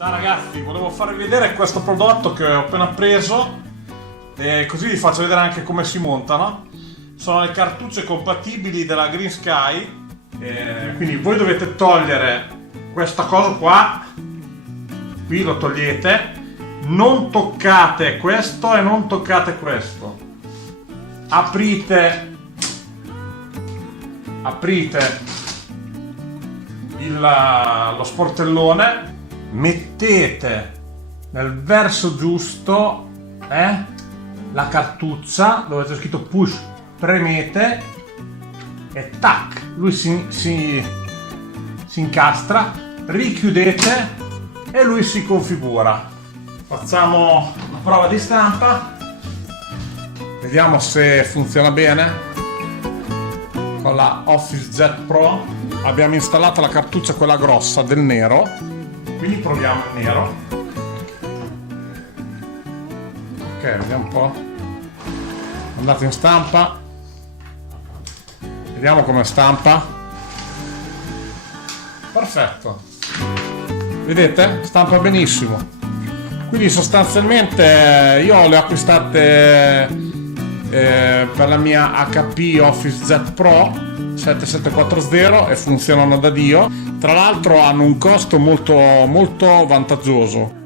Ciao ragazzi, volevo farvi vedere questo prodotto che ho appena preso e così vi faccio vedere anche come si montano. Sono le cartucce compatibili della Green Sky, quindi voi dovete togliere questa cosa qua, qui lo togliete, non toccate questo e non toccate questo, aprite lo sportellone, mettete nel verso giusto la cartuccia dove c'è scritto push, premete e tac, lui si incastra, richiudete e lui si configura. Facciamo una prova di stampa, vediamo se funziona bene. Con la Office Jet Pro abbiamo installato la cartuccia, quella grossa, del nero, quindi proviamo il nero. Ok, vediamo un po'. Andate in stampa, vediamo come stampa. Perfetto, vedete? Stampa benissimo. Quindi sostanzialmente io le ho acquistate per la mia HP Office Z Pro 7740 e funzionano da Dio. Tra l'altro hanno un costo molto vantaggioso.